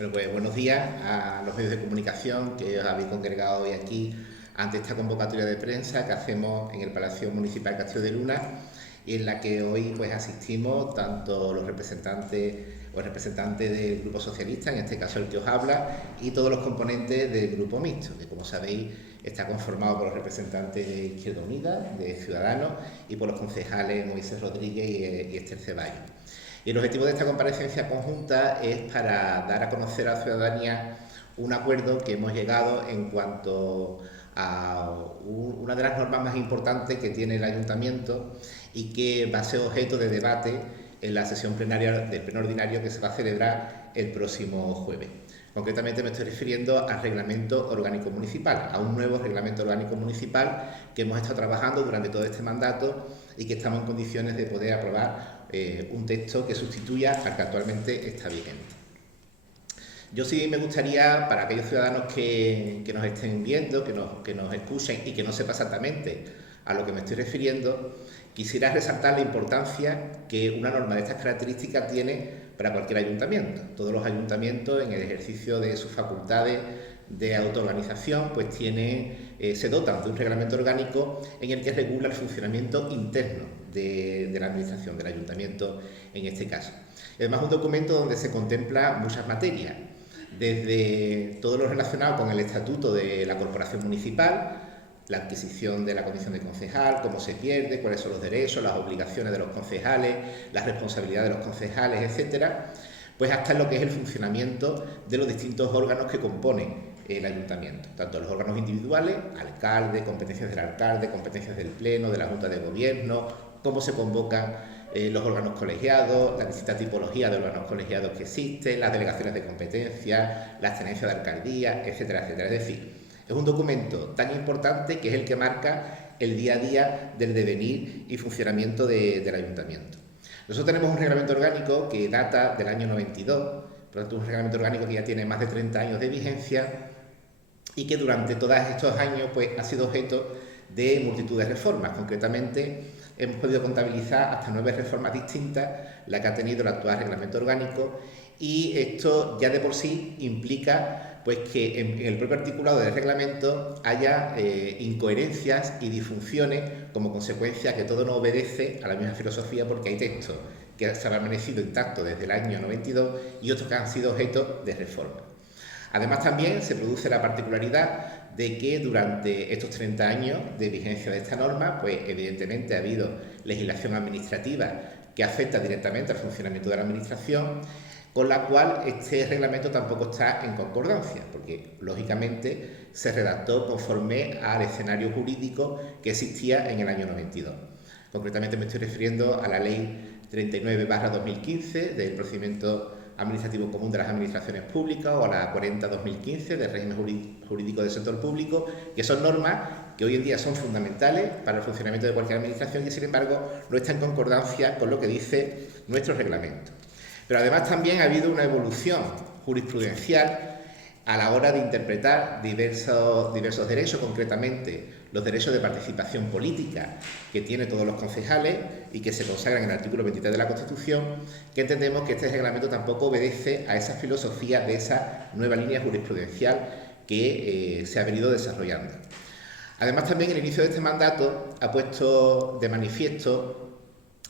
Bueno, pues buenos días a los medios de comunicación que os habéis congregado hoy aquí ante esta convocatoria de prensa que hacemos en el Palacio Municipal Castillo de Luna y en la que hoy pues asistimos tanto los representantes del Grupo Socialista, en este caso el que os habla, y todos los componentes del Grupo Mixto, que como sabéis está conformado por los representantes de Izquierda Unida, de Ciudadanos y por los concejales Moisés Rodríguez y Esther Ceballos. Y el objetivo de esta comparecencia conjunta es para dar a conocer a la ciudadanía un acuerdo que hemos llegado en cuanto a una de las normas más importantes que tiene el Ayuntamiento y que va a ser objeto de debate en la sesión plenaria del Pleno Ordinario que se va a celebrar el próximo jueves. Concretamente me estoy refiriendo al Reglamento Orgánico Municipal, a un nuevo Reglamento Orgánico Municipal que hemos estado trabajando durante todo este mandato y que estamos en condiciones de poder aprobar un texto que sustituya al que actualmente está vigente. Yo sí me gustaría, para aquellos ciudadanos que nos estén viendo, que nos escuchen y que no sepan exactamente a lo que me estoy refiriendo, quisiera resaltar la importancia que una norma de estas características tiene para cualquier ayuntamiento. Todos los ayuntamientos, en el ejercicio de sus facultades de autoorganización, pues se dotan de un reglamento orgánico en el que regula el funcionamiento interno de la administración, del ayuntamiento en este caso. Además, un documento donde se contempla muchas materias, desde todo lo relacionado con el estatuto de la corporación municipal, la adquisición de la condición de concejal, cómo se pierde, cuáles son los derechos, las obligaciones de los concejales, las responsabilidades de los concejales, etcétera, pues hasta lo que es el funcionamiento de los distintos órganos que componen el ayuntamiento, tanto los órganos individuales, alcalde, competencias del alcalde, competencias del pleno, de la junta de gobierno, cómo se convocan los órganos colegiados, las distintas tipologías de órganos colegiados que existen, las delegaciones de competencia, las tenencias de alcaldía, etcétera, etcétera. Es decir, es un documento tan importante que es el que marca el día a día del devenir y funcionamiento del ayuntamiento. Nosotros tenemos un reglamento orgánico que data del año 92, por lo tanto un reglamento orgánico que ya tiene más de 30 años de vigencia y que durante todos estos años pues, ha sido objeto de multitud de reformas. Concretamente, hemos podido contabilizar hasta 9 reformas distintas, la que ha tenido el actual reglamento orgánico, y esto ya de por sí implica pues, que en el propio articulado del reglamento haya incoherencias y disfunciones como consecuencia que todo no obedece a la misma filosofía, porque hay textos que se han permanecido intactos desde el año 92 y otros que han sido objeto de reforma. Además, también se produce la particularidad de que durante estos 30 años de vigencia de esta norma, pues evidentemente ha habido legislación administrativa que afecta directamente al funcionamiento de la administración, con la cual este reglamento tampoco está en concordancia, porque lógicamente se redactó conforme al escenario jurídico que existía en el año 92. Concretamente me estoy refiriendo a la Ley 39/2015 del procedimiento administrativo común de las administraciones públicas o a la 40/2015 del régimen jurídico del sector público, que son normas que hoy en día son fundamentales para el funcionamiento de cualquier administración y que sin embargo no están en concordancia con lo que dice nuestro reglamento. Pero además también ha habido una evolución jurisprudencial a la hora de interpretar diversos derechos, concretamente los derechos de participación política que tienen todos los concejales y que se consagran en el artículo 23 de la Constitución, que entendemos que este reglamento tampoco obedece a esa filosofía de esa nueva línea jurisprudencial que se ha venido desarrollando. Además, también el inicio de este mandato ha puesto de manifiesto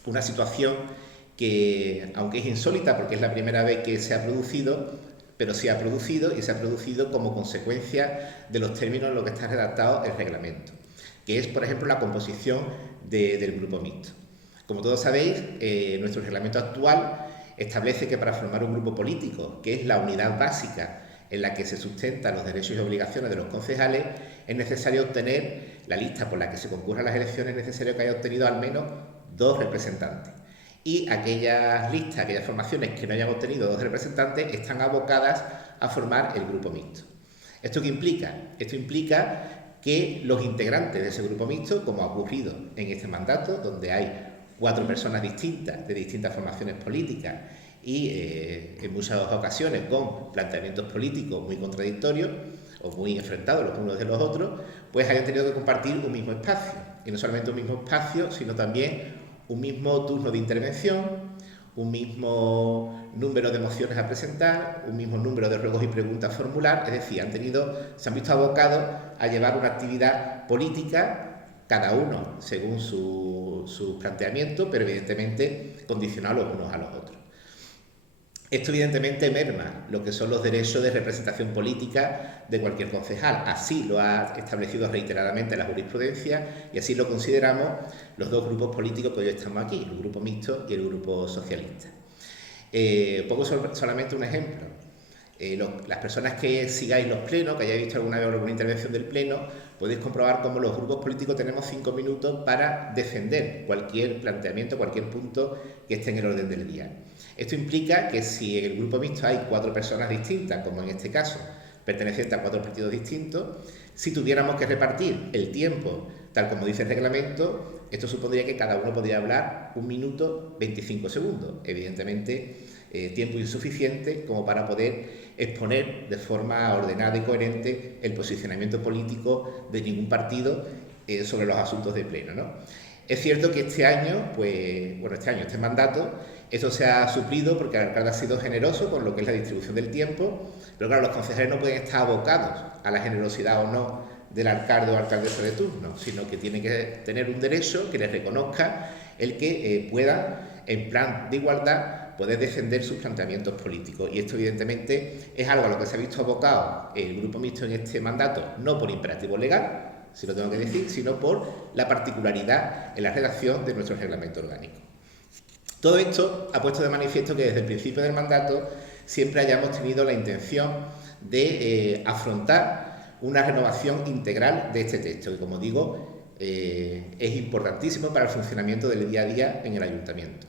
una situación que, aunque es insólita porque es la primera vez que se ha producido, pero sí ha producido y se ha producido como consecuencia de los términos en los que está redactado el reglamento, que es, por ejemplo, la composición del grupo mixto. Como todos sabéis, nuestro reglamento actual establece que para formar un grupo político, que es la unidad básica en la que se sustentan los derechos y obligaciones de los concejales, es necesario obtener la lista por la que se concurran las elecciones, es necesario que haya obtenido al menos 2 representantes. Y aquellas listas, aquellas formaciones que no hayan obtenido 2 representantes están abocadas a formar el grupo mixto. ¿Esto qué implica? Esto implica que los integrantes de ese grupo mixto, como ha ocurrido en este mandato, donde hay 4 personas distintas, de distintas formaciones políticas y en muchas ocasiones con planteamientos políticos muy contradictorios o muy enfrentados los unos de los otros, pues hayan tenido que compartir un mismo espacio. Y no solamente un mismo espacio, sino también un mismo turno de intervención, un mismo número de mociones a presentar, un mismo número de ruegos y preguntas a formular, es decir, se han visto abocados a llevar una actividad política, cada uno según su planteamiento, pero evidentemente condicionados los unos a los otros. Esto evidentemente merma lo que son los derechos de representación política de cualquier concejal. Así lo ha establecido reiteradamente la jurisprudencia y así lo consideramos los dos grupos políticos que hoy estamos aquí, el grupo mixto y el grupo socialista. Pongo solamente un ejemplo. Las personas que sigáis los plenos, que hayáis visto alguna vez alguna intervención del pleno, podéis comprobar cómo los grupos políticos tenemos 5 minutos para defender cualquier planteamiento, cualquier punto que esté en el orden del día. Esto implica que si en el grupo mixto hay 4 personas distintas, como en este caso, pertenecientes a 4 partidos distintos, si tuviéramos que repartir el tiempo, tal como dice el reglamento, esto supondría que cada uno podría hablar 1 minuto 25 segundos. Evidentemente, tiempo insuficiente como para poder exponer de forma ordenada y coherente el posicionamiento político de ningún partido sobre los asuntos de pleno, ¿no? Es cierto que este mandato, eso se ha suplido porque el alcalde ha sido generoso con lo que es la distribución del tiempo, pero claro, los concejales no pueden estar abocados a la generosidad o no del alcalde o alcaldesa de turno, sino que tienen que tener un derecho que les reconozca el que pueda, en plan de igualdad, poder defender sus planteamientos políticos. Y esto, evidentemente, es algo a lo que se ha visto abocado el grupo mixto en este mandato, no por imperativo legal, si lo tengo que decir, sino por la particularidad en la redacción de nuestro reglamento orgánico. Todo esto ha puesto de manifiesto que desde el principio del mandato siempre hayamos tenido la intención de afrontar una renovación integral de este texto, que, como digo, es importantísimo para el funcionamiento del día a día en el ayuntamiento.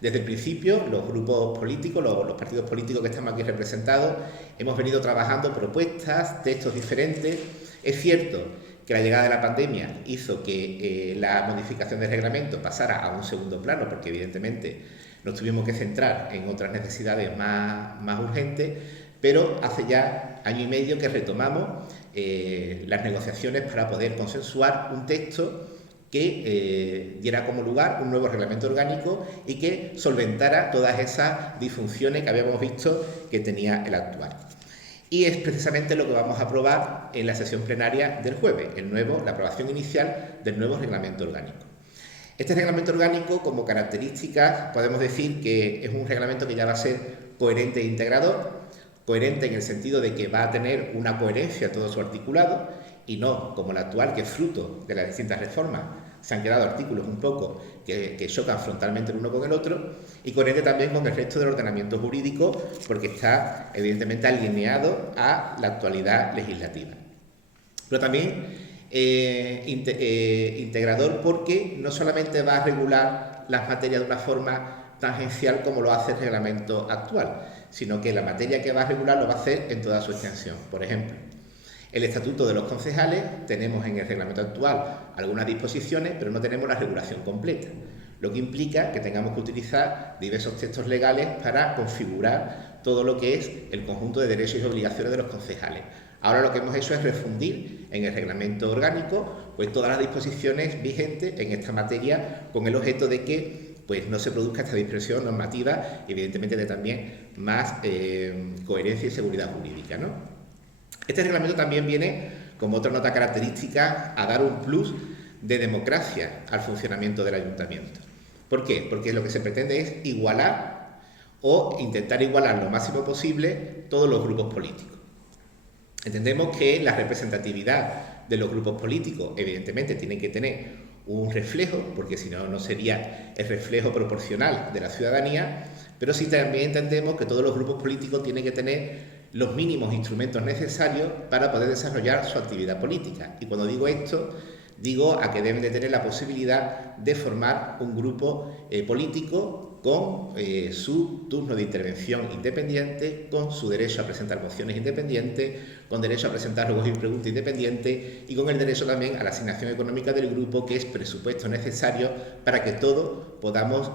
Desde el principio, los grupos políticos, los partidos políticos que estamos aquí representados, hemos venido trabajando propuestas, textos diferentes. Es cierto que la llegada de la pandemia hizo que la modificación del reglamento pasara a un segundo plano, porque evidentemente nos tuvimos que centrar en otras necesidades más urgentes, pero hace ya año y medio que retomamos las negociaciones para poder consensuar un texto que diera como lugar un nuevo reglamento orgánico y que solventara todas esas disfunciones que habíamos visto que tenía el actual. Y es precisamente lo que vamos a aprobar en la sesión plenaria del jueves, la aprobación inicial del nuevo reglamento orgánico. Este reglamento orgánico, como características, podemos decir que es un reglamento que ya va a ser coherente e integrador, coherente en el sentido de que va a tener una coherencia en todo su articulado y no como el actual, que es fruto de las distintas reformas. Se han quedado artículos un poco que chocan frontalmente el uno con el otro, y coherente también con el resto del ordenamiento jurídico porque está evidentemente alineado a la actualidad legislativa. Pero también integrador porque no solamente va a regular las materias de una forma tangencial como lo hace el reglamento actual, sino que la materia que va a regular lo va a hacer en toda su extensión. Por ejemplo, el estatuto de los concejales, tenemos en el reglamento actual algunas disposiciones, pero no tenemos la regulación completa, lo que implica que tengamos que utilizar diversos textos legales para configurar todo lo que es el conjunto de derechos y obligaciones de los concejales. Ahora lo que hemos hecho es refundir en el reglamento orgánico pues todas las disposiciones vigentes en esta materia, con el objeto de que pues no se produzca esta dispersión normativa y evidentemente de también más coherencia y seguridad jurídica, ¿no? Este reglamento también viene, como otra nota característica, a dar un plus de democracia al funcionamiento del ayuntamiento. ¿Por qué? Porque lo que se pretende es igualar o intentar igualar lo máximo posible todos los grupos políticos. Entendemos que la representatividad de los grupos políticos, evidentemente, tiene que tener un reflejo, porque si no, no sería el reflejo proporcional de la ciudadanía, pero sí también entendemos que todos los grupos políticos tienen que tener los mínimos instrumentos necesarios para poder desarrollar su actividad política. Y cuando digo esto, digo a que deben de tener la posibilidad de formar un grupo político con su turno de intervención independiente, con su derecho a presentar mociones independientes, con derecho a presentar ruegos y preguntas independientes y con el derecho también a la asignación económica del grupo, que es presupuesto necesario para que todos podamos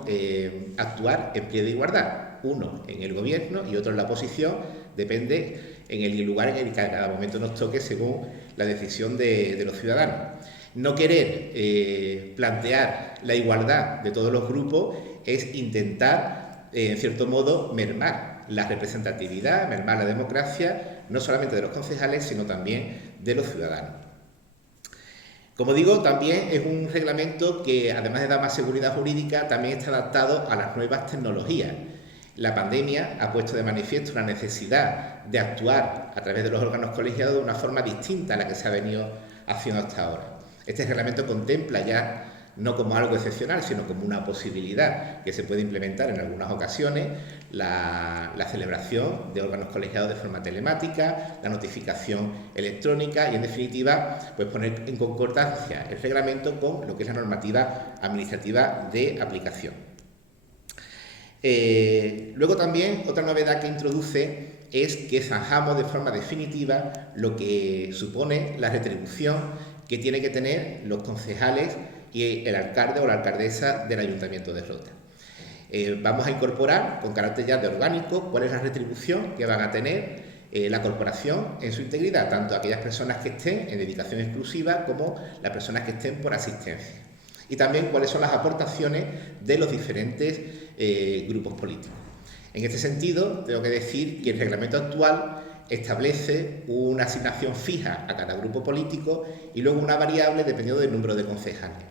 actuar en pie de igualdad. Uno en el gobierno y otro en la oposición, depende en el lugar en el que a cada momento nos toque según la decisión de los ciudadanos. No querer plantear la igualdad de todos los grupos es intentar en cierto modo, mermar la representatividad, mermar la democracia, no solamente de los concejales, sino también de los ciudadanos. Como digo, también es un reglamento que, además de dar más seguridad jurídica, también está adaptado a las nuevas tecnologías. La pandemia ha puesto de manifiesto la necesidad de actuar a través de los órganos colegiados de una forma distinta a la que se ha venido haciendo hasta ahora. Este reglamento contempla ya, no como algo excepcional, sino como una posibilidad que se puede implementar en algunas ocasiones, la celebración de órganos colegiados de forma telemática, la notificación electrónica y, en definitiva, pues poner en concordancia el reglamento con lo que es la normativa administrativa de aplicación. Luego también otra novedad que introduce es que zanjamos de forma definitiva lo que supone la retribución que tienen que tener los concejales y el alcalde o la alcaldesa del Ayuntamiento de Rota. Vamos a incorporar con carácter ya de orgánico cuál es la retribución que van a tener la corporación en su integridad, tanto aquellas personas que estén en dedicación exclusiva como las personas que estén por asistencia. Y también cuáles son las aportaciones de los diferentes grupos políticos. En este sentido, tengo que decir que el reglamento actual establece una asignación fija a cada grupo político y luego una variable dependiendo del número de concejales.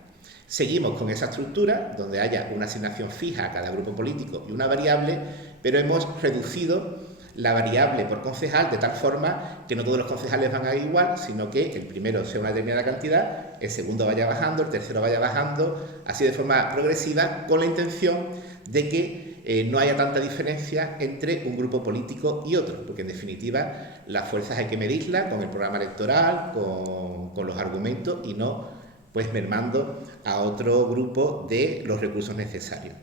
Seguimos con esa estructura, donde haya una asignación fija a cada grupo político y una variable, pero hemos reducido la variable por concejal de tal forma que no todos los concejales van a ir igual, sino que el primero sea una determinada cantidad, el segundo vaya bajando, el tercero vaya bajando, así de forma progresiva, con la intención de que no haya tanta diferencia entre un grupo político y otro, porque en definitiva las fuerzas hay que medirlas con el programa electoral, con los argumentos y no pues mermando a otro grupo de los recursos necesarios.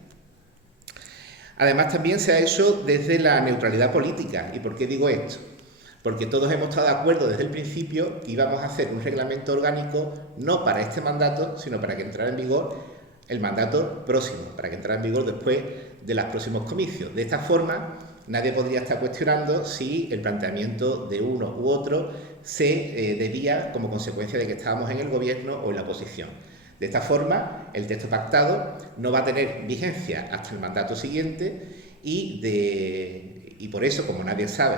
Además, también se ha hecho desde la neutralidad política. ¿Y por qué digo esto? Porque todos hemos estado de acuerdo desde el principio que íbamos a hacer un reglamento orgánico no para este mandato, sino para que entrara en vigor el mandato próximo, para que entrara en vigor después de los próximos comicios. De esta forma, nadie podría estar cuestionando si el planteamiento de uno u otro se debía como consecuencia de que estábamos en el gobierno o en la oposición. De esta forma, el texto pactado no va a tener vigencia hasta el mandato siguiente y por eso, como nadie sabe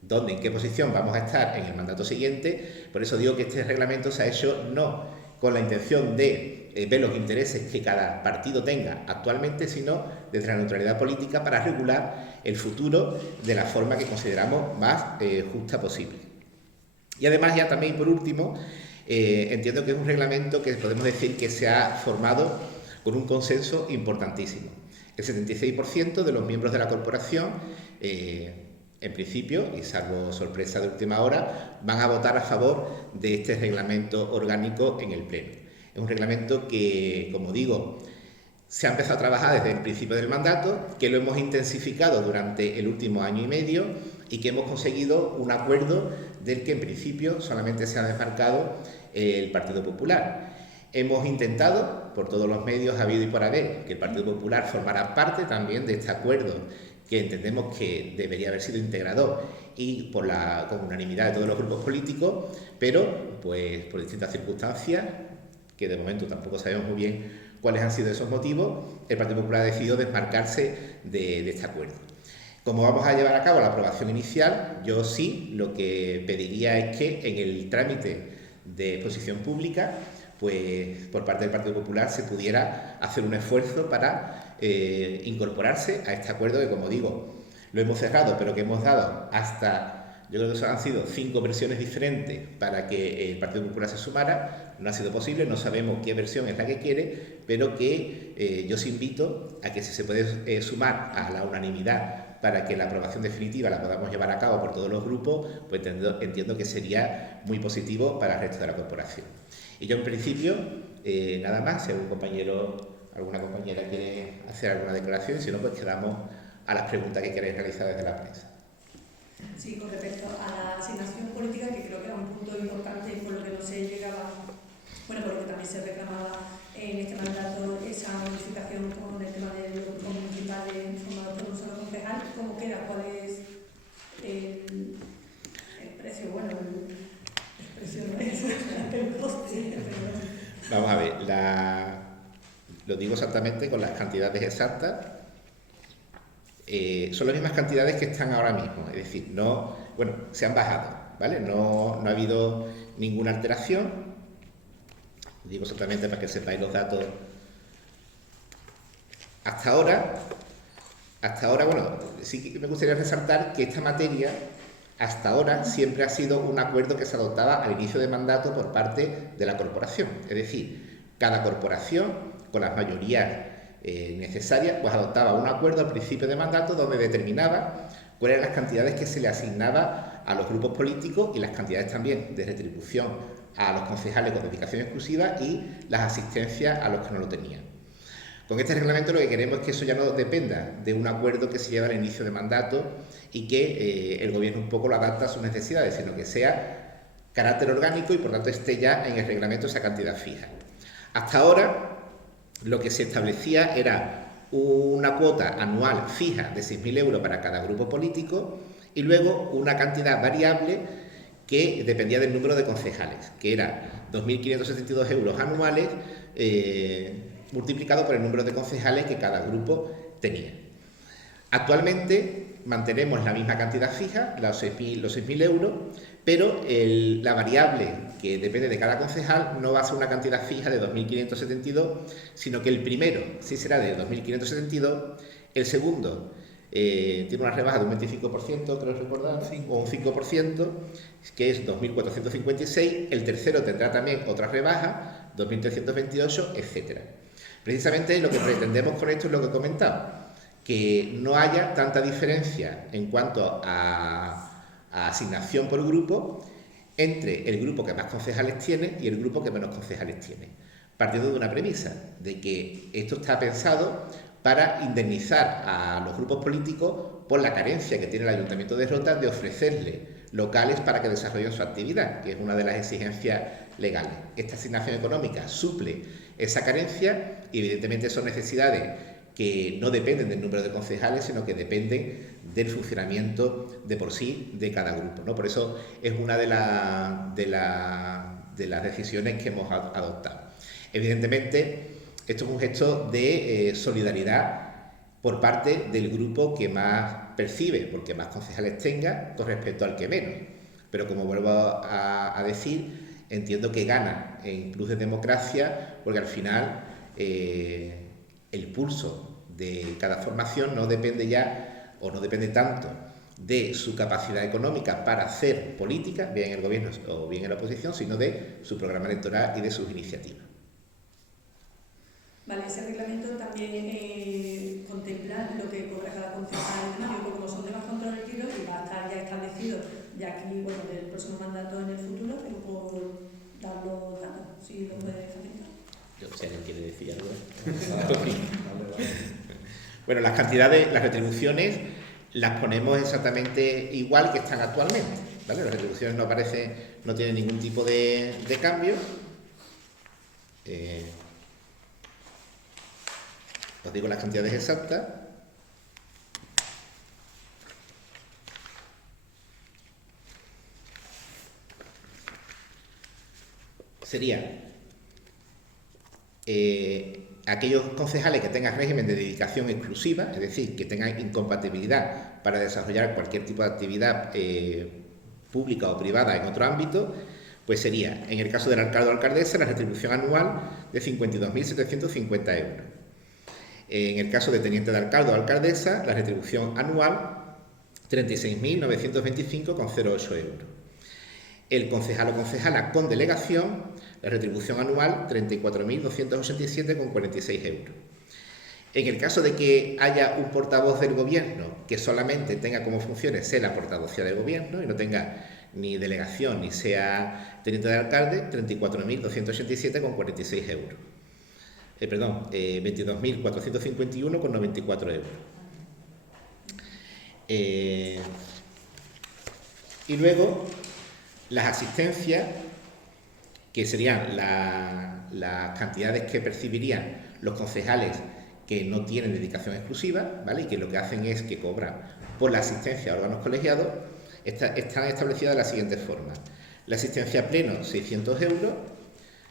dónde, en qué posición vamos a estar en el mandato siguiente, por eso digo que este reglamento se ha hecho no con la intención de ver los intereses que cada partido tenga actualmente, sino desde la neutralidad política para regular el futuro de la forma que consideramos más justa posible. Y además, ya también por último, entiendo que es un reglamento que podemos decir que se ha formado con un consenso importantísimo. El 76% de los miembros de la corporación, en principio, y salvo sorpresa de última hora, van a votar a favor de este reglamento orgánico en el Pleno. Es un reglamento que, como digo, se ha empezado a trabajar desde el principio del mandato, que lo hemos intensificado durante el último año y medio y que hemos conseguido un acuerdo del que en principio solamente se ha desmarcado el Partido Popular. Hemos intentado, por todos los medios habido y por haber, que el Partido Popular formara parte también de este acuerdo, que entendemos que debería haber sido integrador y con unanimidad de todos los grupos políticos, pero pues por distintas circunstancias, que de momento tampoco sabemos muy bien cuáles han sido esos motivos, el Partido Popular ha decidido desmarcarse de este acuerdo. Como vamos a llevar a cabo la aprobación inicial, yo sí lo que pediría es que en el trámite de exposición pública, pues por parte del Partido Popular se pudiera hacer un esfuerzo para incorporarse a este acuerdo que, como digo, lo hemos cerrado, pero que hemos dado hasta, yo creo que han sido 5 versiones diferentes para que el Partido Popular se sumara. No ha sido posible, no sabemos qué versión es la que quiere, pero que yo os invito a que si se puede sumar a la unanimidad para que la aprobación definitiva la podamos llevar a cabo por todos los grupos, pues entiendo que sería muy positivo para el resto de la corporación. Y yo en principio, nada más, si algún compañero, alguna compañera quiere hacer alguna declaración, si no, pues quedamos a las preguntas que queréis realizar desde la prensa. Sí, con respecto a la asignación política, que creo que era un punto importante y por lo que no se llegaba, bueno, por lo que también se reclamaba en este mandato esa modificación con el tema del grupo municipal formado por un solo concejal. ¿Cómo queda? ¿Cuál es el precio? Bueno, el precio no es el coste. Vamos a ver, lo digo exactamente con las cantidades exactas. son las mismas cantidades que están ahora mismo, es decir, no, bueno, se han bajado, ¿vale? No ha habido ninguna alteración. Digo exactamente para que sepáis los datos. Hasta ahora, bueno, sí que me gustaría resaltar que esta materia, hasta ahora, siempre ha sido un acuerdo que se adoptaba al inicio de mandato por parte de la corporación. Es decir, cada corporación, con las mayorías necesarias, pues adoptaba un acuerdo al principio de mandato donde determinaba cuáles eran las cantidades que se le asignaba a los grupos políticos y las cantidades también de retribución a los concejales con dedicación exclusiva y las asistencias a los que no lo tenían. Con este reglamento lo que queremos es que eso ya no dependa de un acuerdo que se lleva al inicio de mandato y que el gobierno un poco lo adapta a sus necesidades, sino que sea carácter orgánico y por tanto esté ya en el reglamento esa cantidad fija. Hasta ahora lo que se establecía era una cuota anual fija de 6.000 euros para cada grupo político y luego una cantidad variable que dependía del número de concejales, que era 2.572 euros anuales multiplicado por el número de concejales que cada grupo tenía. Actualmente mantenemos la misma cantidad fija, los 6.000 euros, pero la variable que depende de cada concejal no va a ser una cantidad fija de 2.572, sino que el primero sí será de 2.572, el segundo tiene una rebaja de un 25%, creo recordar, o un 5%, que es 2.456, el tercero tendrá también otra rebaja, 2.328, etcétera. Precisamente lo que pretendemos con esto es lo que he comentado, que no haya tanta diferencia en cuanto a asignación por grupo entre el grupo que más concejales tiene y el grupo que menos concejales tiene, partiendo de una premisa, de que esto está pensado para indemnizar a los grupos políticos por la carencia que tiene el Ayuntamiento de Rota de ofrecerle locales para que desarrollen su actividad, que es una de las exigencias legales. Esta asignación económica suple esa carencia y evidentemente son necesidades que no dependen del número de concejales, sino que dependen del funcionamiento de por sí de cada grupo, ¿no? Por eso es una de las decisiones que hemos adoptado. Evidentemente, esto es un gesto de solidaridad por parte del grupo que más percibe, porque más concejales tenga con respecto al que menos. Pero como vuelvo a decir, entiendo que gana en plus de democracia, porque al final el pulso de cada formación no depende ya, o no depende tanto de su capacidad económica para hacer política, bien en el gobierno o bien en la oposición, sino de su programa electoral y de sus iniciativas. Vale, ese reglamento también contempla lo que cobra cada concejal, porque como son temas controvertidos y va a estar ya establecido de aquí, bueno, del próximo mandato en el futuro, pero por dar los datos, si lo puede facilitar. Yo sé, ¿alguien quiere decir algo? Bueno, las cantidades, las retribuciones las ponemos exactamente igual que están actualmente, ¿vale? Las retribuciones no tienen ningún tipo de cambio. Os digo las cantidades exactas. Sería aquellos concejales que tengan régimen de dedicación exclusiva, es decir, que tengan incompatibilidad para desarrollar cualquier tipo de actividad pública o privada en otro ámbito, pues sería, en el caso del alcalde o alcaldesa, la retribución anual de 52.750 euros. En el caso de teniente de alcalde o alcaldesa, la retribución anual 36.925,08 euros. El concejal o concejala con delegación, la retribución anual 34.287,46 euros. En el caso de que haya un portavoz del gobierno que solamente tenga como funciones ser la portavocía del gobierno y no tenga ni delegación ni sea teniente de alcalde, 34.287,46 euros. 22.451,94 euros. Y luego las asistencias, que serían las cantidades que percibirían los concejales que no tienen dedicación exclusiva, ¿vale? Y que lo que hacen es que cobran por la asistencia a órganos colegiados, están establecidas de la siguiente forma. La asistencia a pleno, 600 euros,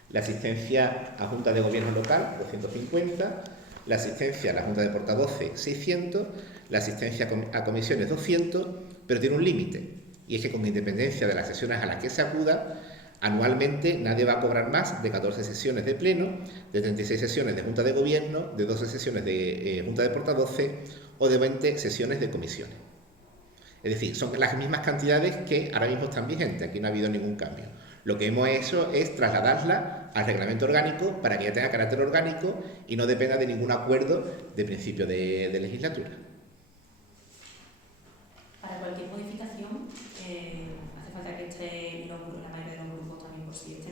la asistencia a Junta de Gobierno local, 250, la asistencia a la Junta de Portavoces 600, la asistencia a comisiones 200, pero tiene un límite, y es que con independencia de las sesiones a las que se acuda, anualmente nadie va a cobrar más de 14 sesiones de pleno, de 36 sesiones de Junta de Gobierno, de 12 sesiones de Junta de Portavoces o de 20 sesiones de comisiones. Es decir, son las mismas cantidades que ahora mismo están vigentes, aquí no ha habido ningún cambio. Lo que hemos hecho es trasladarla al reglamento orgánico para que ya tenga carácter orgánico y no dependa de ningún acuerdo de principio de legislatura. Para cualquier modificación hace falta que esté la mayoría de los grupos también por sí. Esta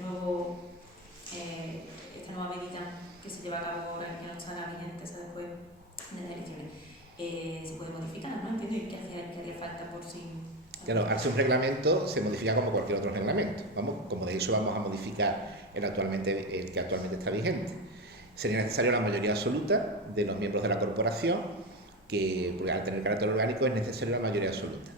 nueva medida que se lleva a cabo ahora, que no estará vigente hasta después de las elecciones, se puede modificar, ¿no? Entiendo que haría falta por sí. Claro, al ser un reglamento se modifica como cualquier otro reglamento. Como de hecho vamos a modificar el que actualmente está vigente. Sería necesaria la mayoría absoluta de los miembros de la corporación, porque al tener carácter orgánico es necesaria la mayoría absoluta.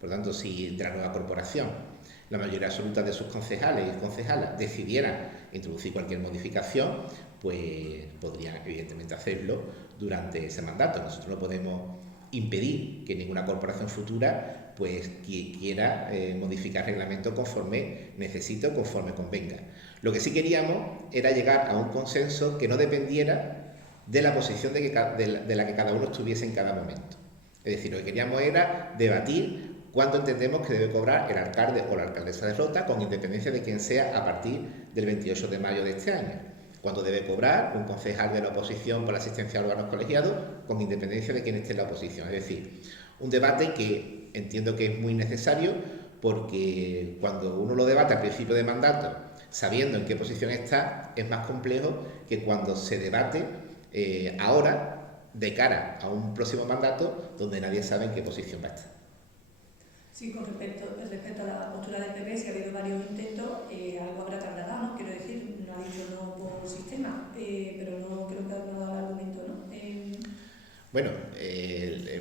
Por lo tanto, si de la nueva corporación la mayoría absoluta de sus concejales y concejalas decidieran introducir cualquier modificación, pues podrían evidentemente hacerlo durante ese mandato. Nosotros no podemos impedir que ninguna corporación futura pues quiera modificar el reglamento conforme necesite o conforme convenga. Lo que sí queríamos era llegar a un consenso que no dependiera de la posición de la que cada uno estuviese en cada momento. Es decir, lo que queríamos era debatir cuánto entendemos que debe cobrar el alcalde o la alcaldesa de Rota, con independencia de quién sea a partir del 28 de mayo de este año. Cuánto debe cobrar un concejal de la oposición por la asistencia a órganos colegiados, con independencia de quién esté en la oposición. Es decir, un debate que entiendo que es muy necesario, porque cuando uno lo debate al principio de mandato, sabiendo en qué posición está, es más complejo que cuando se debate ahora, de cara a un próximo mandato, donde nadie sabe en qué posición va a estar. Sí, con respecto a la postura del PP, si ha habido varios intentos, algo habrá trasladado, ¿no? Quiero decir, no ha dicho no por sistema, pero no creo que ha dado el argumento, ¿no? Bueno,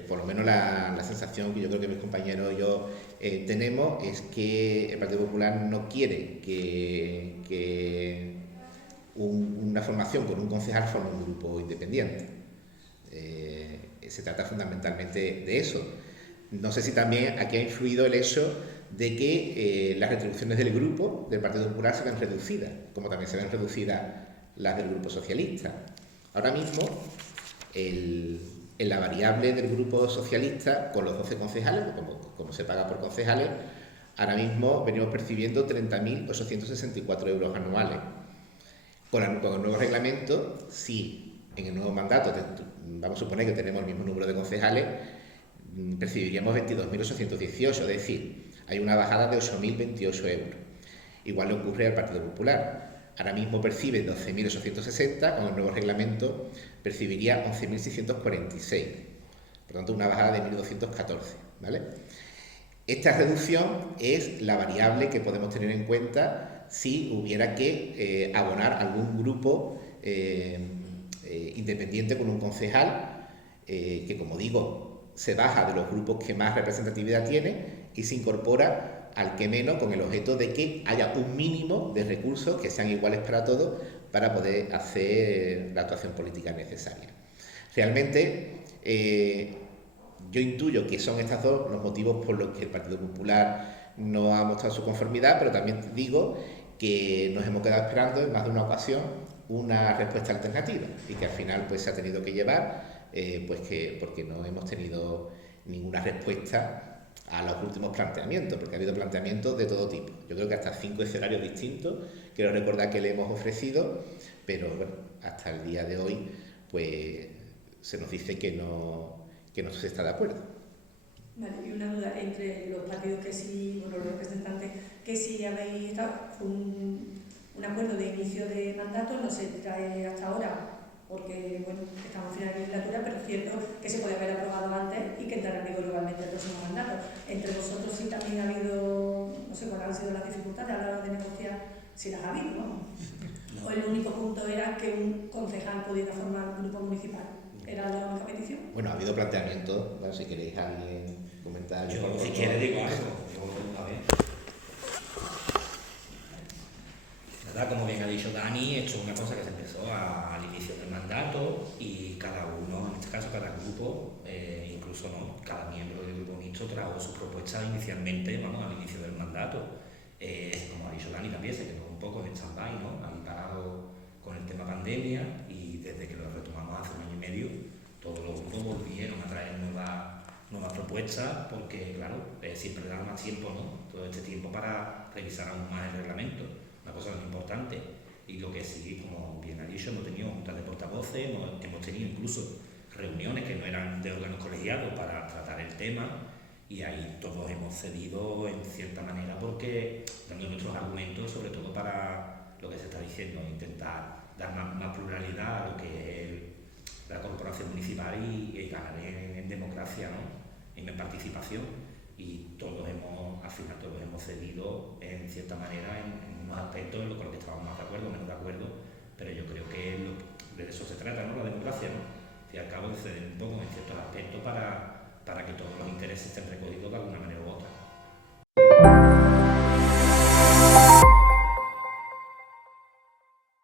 por lo menos la sensación que yo creo que mis compañeros y yo tenemos es que el Partido Popular no quiere que una formación con un concejal forme un grupo independiente. Se trata fundamentalmente de eso. No sé si también aquí ha influido el hecho de que las retribuciones del grupo del Partido Popular se ven reducidas, como también se ven reducidas las del Grupo Socialista. Ahora mismo, en la variable del Grupo Socialista, con los 12 concejales, como se paga por concejales, ahora mismo venimos percibiendo 30.864 euros anuales. Con el nuevo reglamento, si en el nuevo mandato, vamos a suponer que tenemos el mismo número de concejales, percibiríamos 22.818, es decir, hay una bajada de 8.028 euros. Igual le ocurre al Partido Popular. Ahora mismo percibe 12.860, con el nuevo reglamento percibiría 11.646. Por tanto, una bajada de 1.214, ¿vale? Esta reducción es la variable que podemos tener en cuenta si hubiera que abonar algún grupo independiente con un concejal que, como digo, se baja de los grupos que más representatividad tiene y se incorpora al que menos, con el objeto de que haya un mínimo de recursos que sean iguales para todos para poder hacer la actuación política necesaria. Realmente, yo intuyo que son estos dos los motivos por los que el Partido Popular no ha mostrado su conformidad, pero también digo que nos hemos quedado esperando en más de una ocasión una respuesta alternativa y que al final pues se ha tenido que llevar porque no hemos tenido ninguna respuesta a los últimos planteamientos, porque ha habido planteamientos de todo tipo. Yo creo que hasta 5 escenarios distintos, quiero recordar que le hemos ofrecido, pero bueno, hasta el día de hoy pues se nos dice que no se está de acuerdo. Vale, y una duda entre los partidos que sí, bueno, los representantes que sí habéis estado, un acuerdo de inicio de mandato no se trae hasta ahora, porque bueno, estamos en final de legislatura, pero es cierto que se puede haber aprobado antes y que entrará en vigor igualmente el próximo mandato. Entre vosotros sí también ha habido, no sé cuáles han sido las dificultades a la hora de negociar, si las ha habido, ¿no? O el único punto era que un concejal pudiera formar un grupo municipal. ¿Era la única petición? Bueno, ha habido planteamientos, bueno, si queréis alguien comentar. Yo, si quieres, digo algo. A ver. ¿verdad? Como bien ha dicho Dani, esto es una cosa que se empezó al inicio del mandato y cada uno, en este caso cada grupo, incluso no, cada miembro del grupo mixto trajo sus propuestas inicialmente, vamos, al inicio del mandato. Como ha dicho Dani también, se quedó un poco en stand-by, ¿no? Ahí parado con el tema pandemia y desde que lo retomamos hace 1 año y medio, todos los grupos volvieron a traer nuevas propuestas porque, claro, siempre da más tiempo, ¿no? Todo este tiempo para revisar aún más el reglamento, una cosa muy importante. Y lo que sí, como bien ha dicho, hemos tenido juntas de portavoces, hemos tenido incluso reuniones que no eran de órganos colegiados para tratar el tema y ahí todos hemos cedido en cierta manera porque dando nuestros argumentos, sobre todo para lo que se está diciendo, intentar dar más pluralidad a lo que es la corporación municipal y ganar en democracia, ¿no? En participación, y al final todos hemos cedido en cierta manera en unos aspectos en los que estábamos más de acuerdo, menos de acuerdo, pero yo creo que de eso se trata, ¿no? La democracia, ¿no? Y al cabo de ceder un poco en ciertos aspectos para que todos los intereses estén recogidos de alguna manera u otra.